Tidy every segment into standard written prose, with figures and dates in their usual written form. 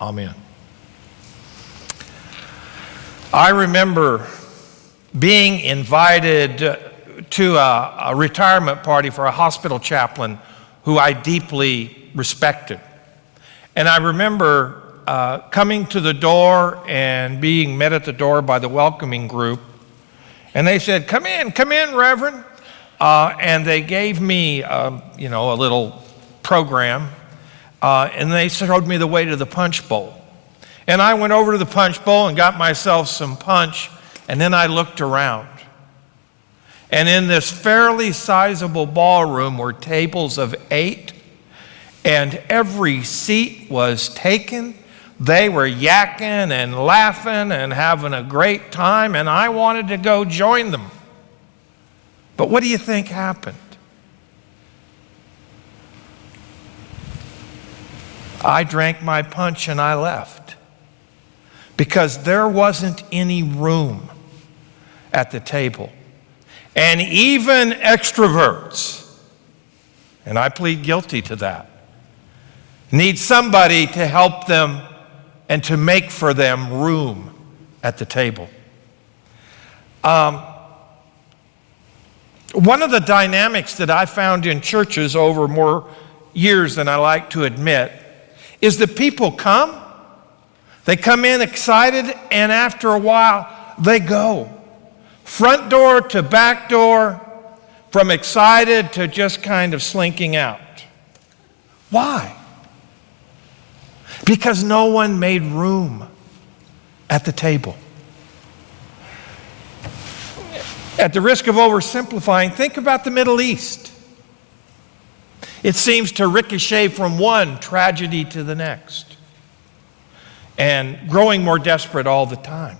Amen. I remember being invited to a retirement party for a hospital chaplain who I deeply respected. And I remember coming to the door and being met at the door by the welcoming group. And they said, come in, Reverend. And they gave me, a little program. And they showed me the way to the punch bowl. And I went over to the punch bowl and got myself some punch. And then I looked around. And in this fairly sizable ballroom were tables of 8. And every seat was taken. They were yakking and laughing and having a great time, and I wanted to go join them. But what do you think happened? I drank my punch and I left because there wasn't any room at the table. And even extroverts, and I plead guilty to that, need somebody to help them and to make for them room at the table. One of the dynamics that I found in churches over more years than I like to admit is that people come, they come in excited, and after a while, they go. Front door to back door, from excited to just kind of slinking out. Why? Because no one made room at the table. At the risk of oversimplifying, think about the Middle East. It seems to ricochet from one tragedy to the next and growing more desperate all the time.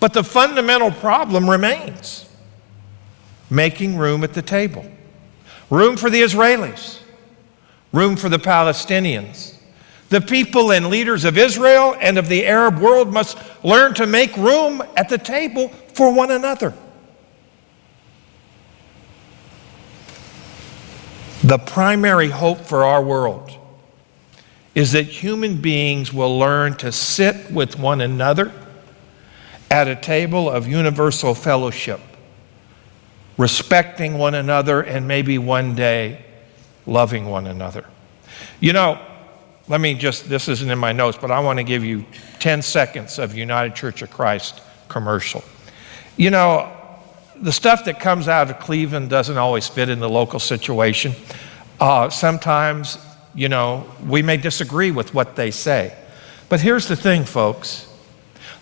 But the fundamental problem remains: making room at the table. Room for the Israelis, room for the Palestinians. The people and leaders of Israel and of the Arab world must learn to make room at the table for one another. The primary hope for our world is that human beings will learn to sit with one another at a table of universal fellowship, respecting one another, and maybe one day loving one another. This isn't in my notes, but I want to give you 10 seconds of United Church of Christ commercial. The stuff that comes out of Cleveland doesn't always fit in the local situation. Sometimes, we may disagree with what they say. But here's the thing, folks.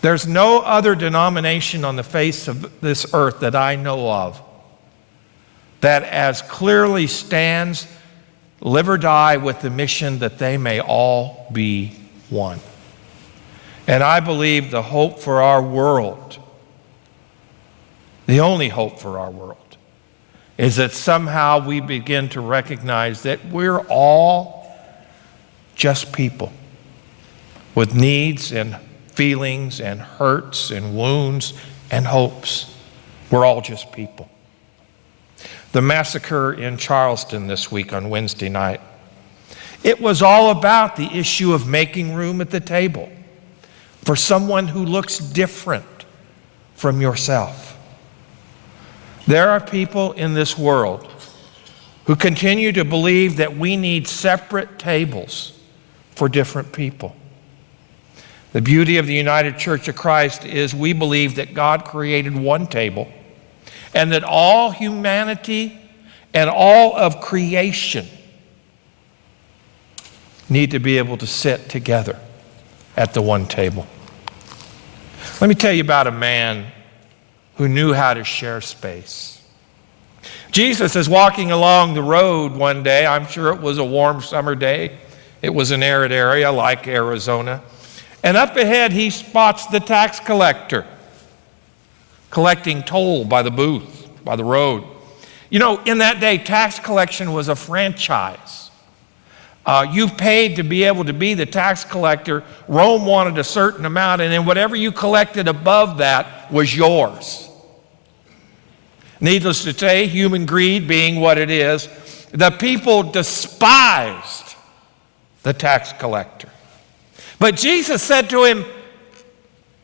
There's no other denomination on the face of this earth that I know of that as clearly stands, live or die, with the mission that they may all be one. And I believe the hope for our world, the only hope for our world, is that somehow we begin to recognize that we're all just people with needs and feelings and hurts and wounds and hopes. We're all just people. The massacre in Charleston this week on Wednesday night, it was all about the issue of making room at the table for someone who looks different from yourself. There are people in this world who continue to believe that we need separate tables for different people. The beauty of the United Church of Christ is we believe that God created one table and that all humanity and all of creation need to be able to sit together at the one table. Let me tell you about a man who knew how to share space. Jesus is walking along the road one day. I'm sure it was a warm summer day. It was an arid area like Arizona. And up ahead, he spots the tax collector collecting toll by the booth, by the road. In that day, tax collection was a franchise. You paid to be able to be the tax collector. Rome wanted a certain amount, and then whatever you collected above that was yours. Needless to say, human greed being what it is, the people despised the tax collector. But Jesus said to him,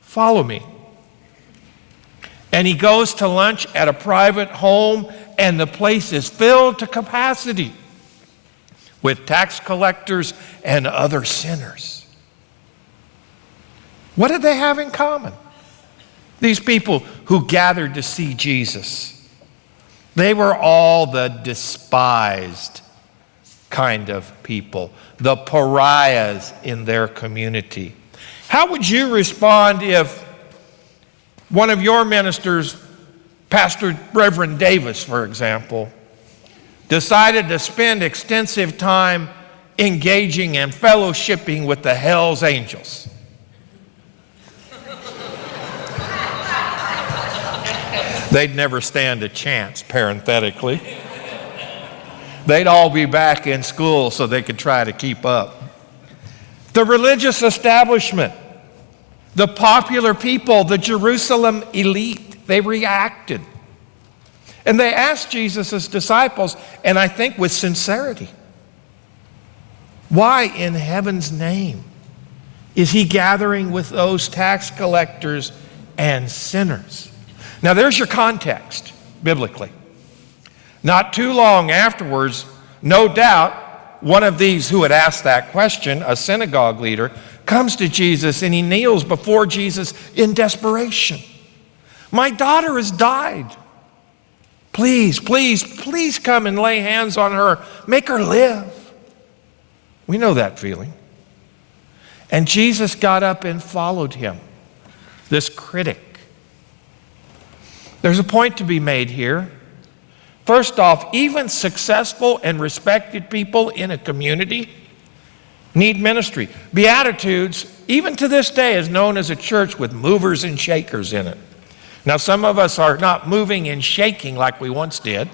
"Follow me." And he goes to lunch at a private home, and the place is filled to capacity with tax collectors and other sinners. What did they have in common? These people who gathered to see Jesus. They were all the despised kind of people, the pariahs in their community. How would you respond if one of your ministers, Pastor Reverend Davis, for example, decided to spend extensive time engaging and fellowshipping with the Hell's Angels? They'd never stand a chance, parenthetically. They'd all be back in school so they could try to keep up. The religious establishment, the popular people, the Jerusalem elite, they reacted. And they asked Jesus' disciples, and I think with sincerity, why in heaven's name is he gathering with those tax collectors and sinners? Now there's your context, biblically. Not too long afterwards, no doubt, one of these who had asked that question, a synagogue leader, comes to Jesus and he kneels before Jesus in desperation. "My daughter has died. Please, please, please come and lay hands on her. Make her live." We know that feeling. And Jesus got up and followed him, this critic. There's a point to be made here. First off, even successful and respected people in a community need ministry. Beatitudes, even to this day, is known as a church with movers and shakers in it. Now, some of us are not moving and shaking like we once did,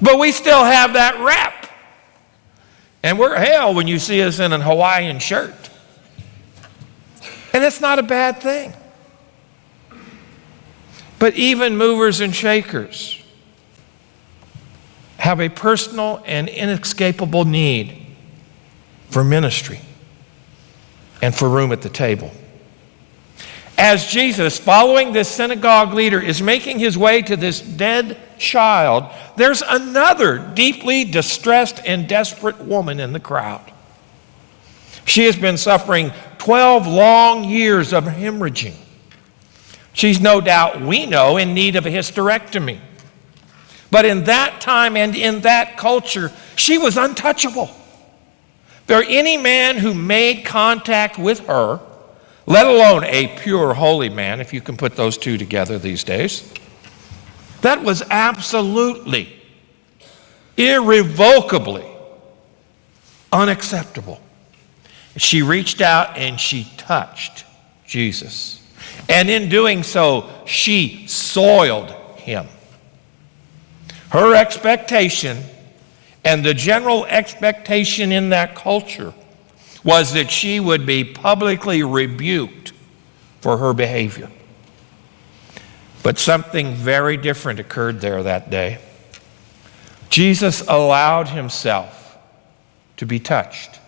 but we still have that rep. And we're hell when you see us in a Hawaiian shirt. And it's not a bad thing. But even movers and shakers have a personal and inescapable need for ministry and for room at the table. As Jesus, following this synagogue leader, is making his way to this dead child, there's another deeply distressed and desperate woman in the crowd. She has been suffering 12 long years of hemorrhaging. She's no doubt, we know, in need of a hysterectomy. But in that time and in that culture, she was untouchable. For any man who made contact with her, let alone a pure holy man, if you can put those two together these days, that was absolutely, irrevocably unacceptable. She reached out and she touched Jesus. And in doing so, she soiled him. Her expectation, and the general expectation in that culture, was that she would be publicly rebuked for her behavior. But something very different occurred there that day. Jesus allowed himself to be touched.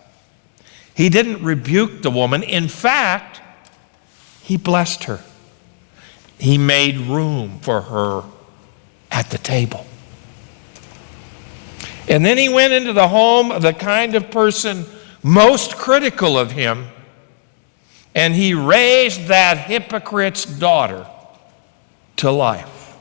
He didn't rebuke the woman. In fact, he blessed her. He made room for her at the table. And then he went into the home of the kind of person most critical of him, and he raised that hypocrite's daughter to life.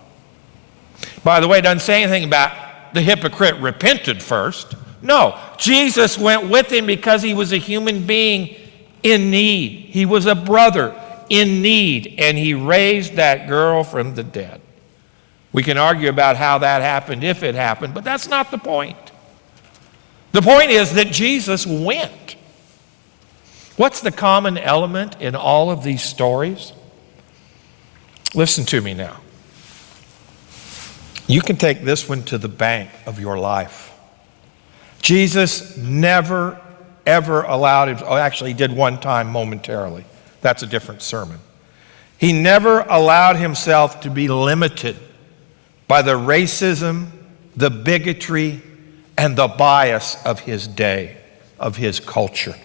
By the way, it doesn't say anything about the hypocrite repented first. No, Jesus went with him because he was a human being in need. He was a brother in need, and he raised that girl from the dead. We can argue about how that happened, if it happened, but that's not the point. The point is that Jesus went. What's the common element in all of these stories? Listen to me now. You can take this one to the bank of your life. Jesus never, ever allowed him, actually he did one time momentarily. That's a different sermon. He never allowed himself to be limited by the racism, the bigotry, and the bias of his day, of his culture.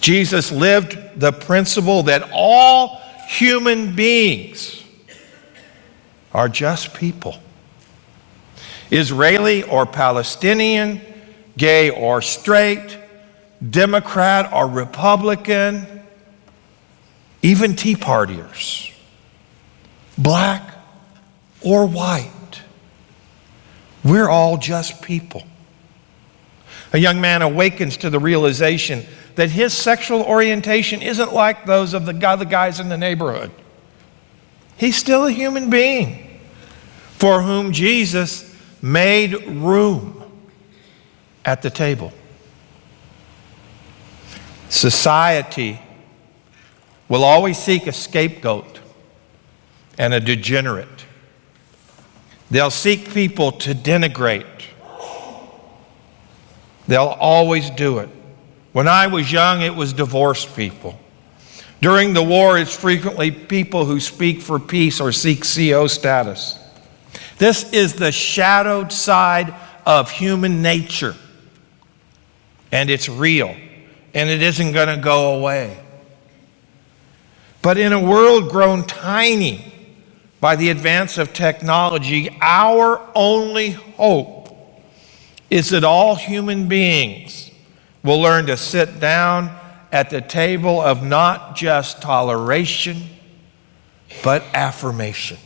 Jesus lived the principle that all human beings are just people. Israeli or Palestinian, gay or straight, Democrat or Republican, even Tea Partiers, black or white. We're all just people. A young man awakens to the realization that his sexual orientation isn't like those of the guys in the neighborhood. He's still a human being for whom Jesus made room at the table. Society will always seek a scapegoat and a degenerate. They'll seek people to denigrate. They'll always do it. When I was young, it was divorced people. During the war, it's frequently people who speak for peace or seek CO status. This is the shadowed side of human nature. And it's real. And it isn't going to go away. But in a world grown tiny by the advance of technology, our only hope is that all human beings will learn to sit down at the table of not just toleration, but affirmation.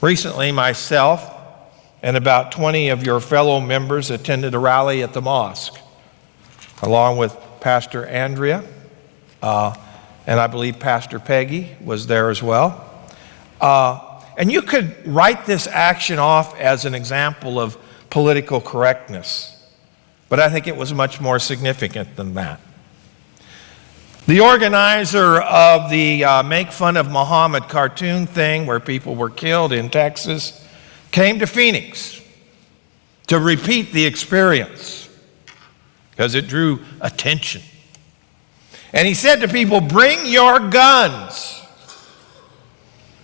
Recently, myself and about 20 of your fellow members attended a rally at the mosque, along with Pastor Andrea, and I believe Pastor Peggy was there as well. And you could write this action off as an example of political correctness, but I think it was much more significant than that. The organizer of the Make Fun of Muhammad cartoon thing, where people were killed in Texas, came to Phoenix to repeat the experience because it drew attention. And he said to people, "Bring your guns."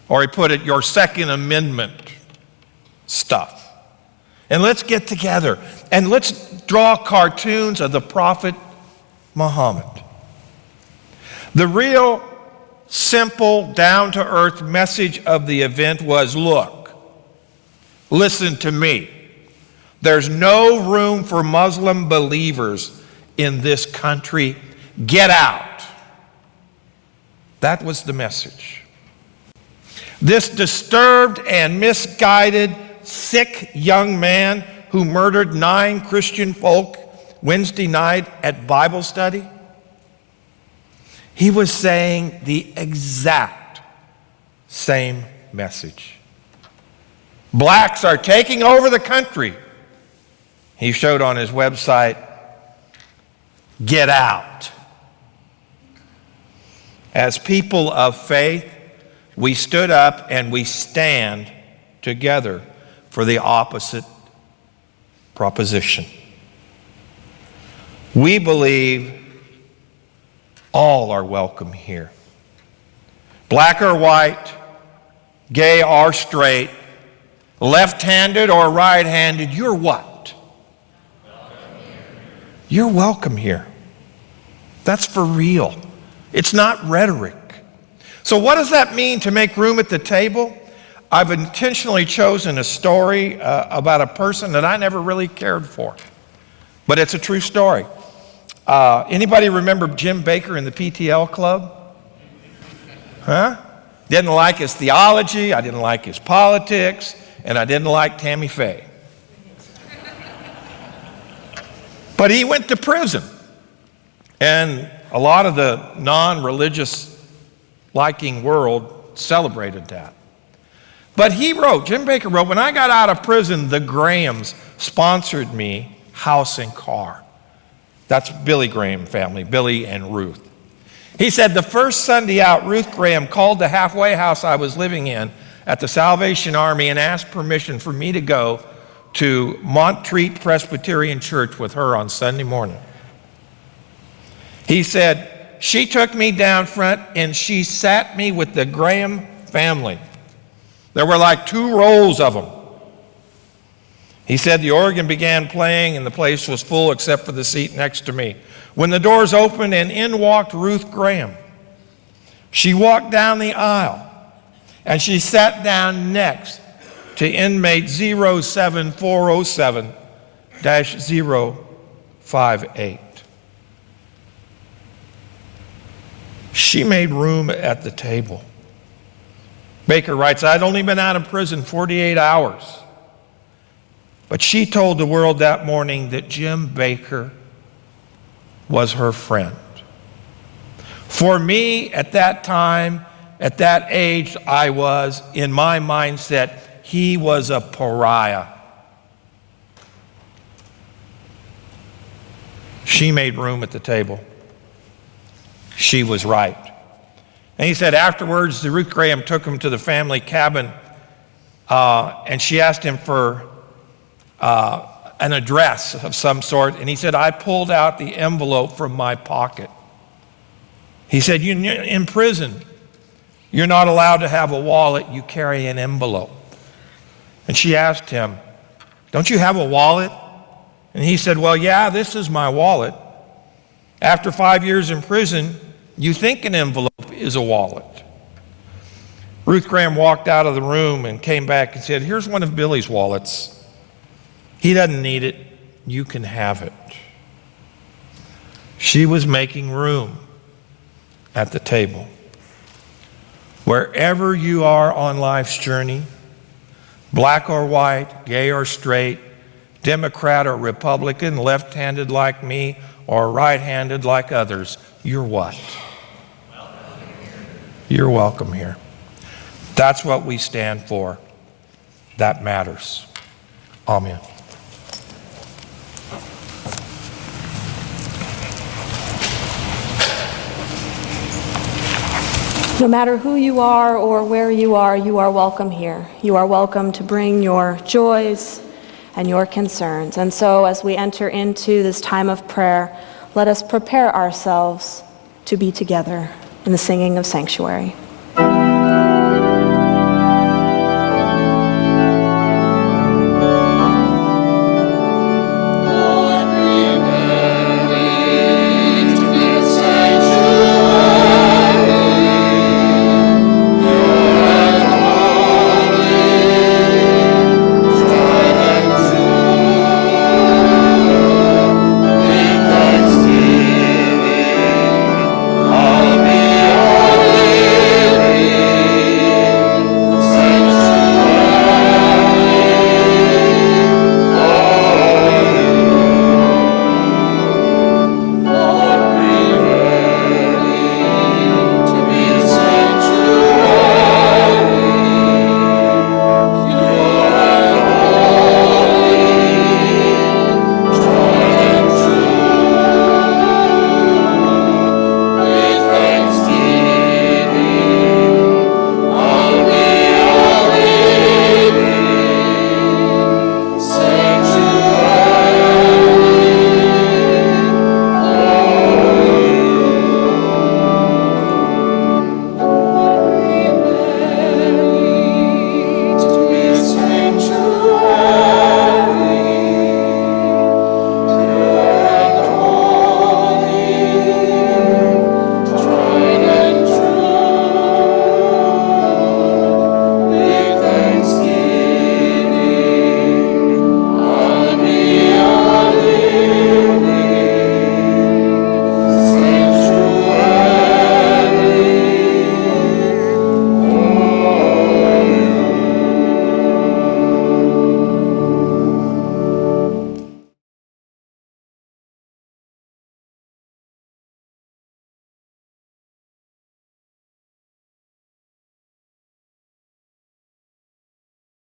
Or he put it, your Second Amendment stuff. And let's get together and let's draw cartoons of the Prophet Muhammad. The real, simple, down-to-earth message of the event was, look, listen to me. There's no room for Muslim believers in this country. Get out. That was the message. This disturbed and misguided, sick young man who murdered 9 Christian folk Wednesday night at Bible study, he was saying the exact same message. Blacks are taking over the country. He showed on his website, get out. As people of faith, we stood up and we stand together for the opposite proposition. We believe all are welcome here. Black or white, gay or straight, left-handed or right-handed, you're what? You're welcome here. That's for real. It's not rhetoric. So what does that mean to make room at the table? I've intentionally chosen a story about a person that I never really cared for, but it's a true story. Anybody remember Jim Baker in the PTL Club? Huh? Didn't like his theology, I didn't like his politics, and I didn't like Tammy Faye. But he went to prison, and a lot of the non-religious liking world celebrated that. But Jim Baker wrote, when I got out of prison, the Grahams sponsored me house and car. That's Billy Graham family, Billy and Ruth. He said, the first Sunday out, Ruth Graham called the halfway house I was living in at the Salvation Army and asked permission for me to go to Montreat Presbyterian Church with her on Sunday morning. He said, she took me down front and she sat me with the Graham family. There were like 2 rows of them. He said the organ began playing and the place was full except for the seat next to me. When the doors opened and in walked Ruth Graham. She walked down the aisle and she sat down next to inmate 07407-058. She made room at the table. Baker writes, I'd only been out of prison 48 hours. But she told the world that morning that Jim Baker was her friend. For me, at that time, at that age, I was, in my mindset, he was a pariah. She made room at the table. She was right. And he said afterwards, Ruth Graham took him to the family cabin, and she asked him for an address of some sort. And he said, I pulled out the envelope from my pocket. He said, in prison, you're not allowed to have a wallet, you carry an envelope. And she asked him, don't you have a wallet? And he said, well, yeah, this is my wallet. After 5 years in prison, you think an envelope is a wallet. Ruth Graham walked out of the room and came back and said, here's one of Billy's wallets. He doesn't need it. You can have it. She was making room at the table. Wherever you are on life's journey, black or white, gay or straight, Democrat or Republican, left-handed like me or right-handed like others, you're what? You're welcome here. That's what we stand for. That matters. Amen. No matter who you are or where you are welcome here. You are welcome to bring your joys and your concerns. And so as we enter into this time of prayer, let us prepare ourselves to be together in the singing of Sanctuary.